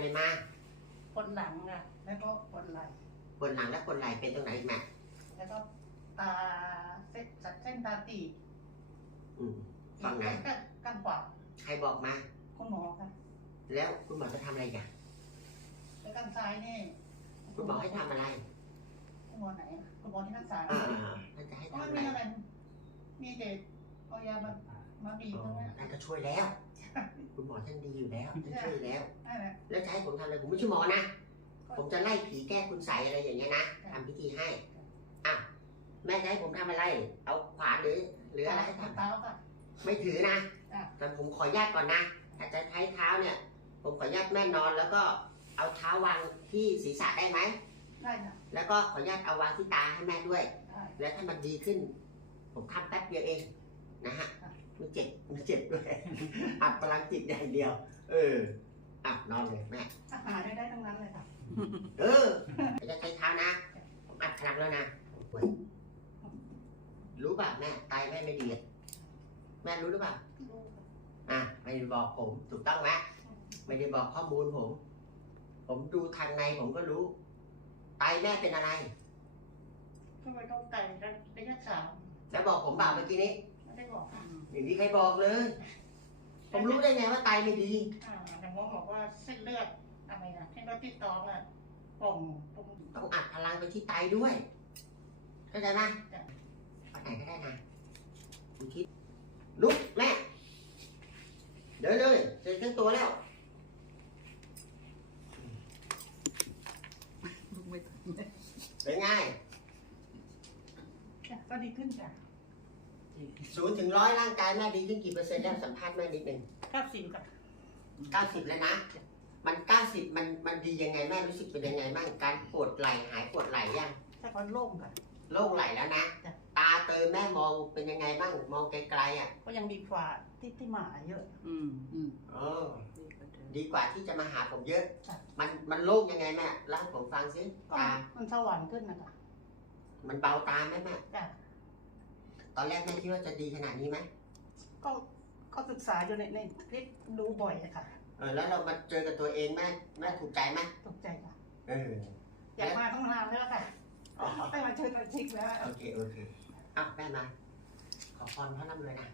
อะไรมาปวดหลังอะ แล้วก็ปวดไหล่ปวดหลังและปวดไหล่เป็นตรงไหนอีกแม่แล้วก็ตาเส้นจัดเส้นตาตีบอืมฝั่งไหนข้างข้างขวาใครบอกมา คุณหมอค่ะแล้วคุณหมอจะทำอะไรกันแล้วข้างซ้ายนี่คุณหมอให้ทำอะไรคุณหมอไหนอะคุณหมอที่รักษาอ่าท่านจะให้ก็ทำไม่อะไรมีอะไรมีเด็กเอายามา มาบีบอ๋อตรงนี้ท่านก็ช่วยแล้ว คุณหมอท่านดีอยู่แล้วท่านช่วยแล้ว นั่นแหละแล้วจะให้ผมทำอะไรผมไม่ใช่หมอนะ ผมจะไล่ผีแก้คุณใสยอะไรอย่างเงี้ยนะทำพิธีให้อะแม่จะให้ผมทำอะไร เอาขวานหรือ หรืออะไรให้ทำ เท้าค่ะไม่ถือนะอะแต่ผมขออนุญาตก่อนนะถ้าจะใช้เท้าเนี่ย ผมขออนุญาตแม่นอนแล้วก็เอาเท้าวางที่ศีรษะได้ไหม ได้ค่ะแล้วก็ขออนุญาตเอาวางที่ตาให้แม่ด้วย ได้ แล้วถ้ามันดีขึ้น ผมทำแป๊บเดียวเองนะฮะ ค่ะไม่ เจ็บไม่เจ็บด้วยอัดพลังจิตอย่างเดียว เอออะนอนเลยแม่อาหารได้ได้ทั้งนั้นเลยค่ะ เออจะใช้เท้านะผมอัดพลังแล้วนะเว้ยรู้ป่ะแม่ไตแม่ไม่ดีอะแม่รู้หรือเปล่าลูกค่ะอะไม่ได้บอกผมถูกต้องไหมไม่ได้บอกข้อมูลผม ผมดูทางในผมก็รู้ ไตแม่เป็นอะไรทำไมต้องไก่ระยะสามแล้วบอกผมบ่าเมื่อกี้นี้ ไม่ได้บอกค่ะอย่างนี้ใครบอกเลย ผมรู้ได้ไงว่าไตไม่ดี อ่าแต่หมอบอกว่าเส้นเลือดอะไรนะเส้นเลือดที่ท้องอะป่องตรงต้องอัดพลังไปที่ไตด้วยเข้าใจไหมจ้ะวันไหนก็ได้นะคุณคิดลุกแม่ เดินเลยเสร็จทั้งตัวแล้วลูกไม่ทันเลยเป็นไงจ้ะก็ดีขึ้นจ้ะ ศูนย์ถึงร้อยร่างกายแม่ดีขึ้นกี่เปอร์เซ็นต์แล้วสัมภาษณ์แม่นิดนึงเก้าสิบค่ะเก้าสิบแล้วนะ มันเก้าสิบมันมันดียังไงแม่รู้สึกเป็นยังไงบ้างการปวดไหล่หายปวดไหล่ยังแต่ก่อนโล่งค่ะ โล่งไหล่แล้วนะ จ้ะ ตาเติมแม่มองเป็นยังไงบ้างมองไกลๆอะก็ยังมีฝาที่ที่หมาเยอะ อืมอืมเออ ดีกว่าเดิม ดีกว่าที่จะมาหาผมเยอะ จ้ะ มันมันโล่งยังไงแม่เล่าให้ผมฟังสิก็ตามันสว่างขึ้นนะคะมันเบาตาไหมแม่จ้ะ ตอนแรกแม่คิดว่าจะดีขนาดนี้ไหมก็ก็ศึกษาอยู่ในในคลิปดูบ่อยอะค่ะ เออแล้วเรามาเจอกับตัวเองแม่แม่ถูกใจไหมตกใจค่ะ เอออยากมาต้องนานแล้วค่ะได้มาเจอตัวจริงแล้ว โอเคโอเคอะแม่มาขอพรพระนำเลยนะ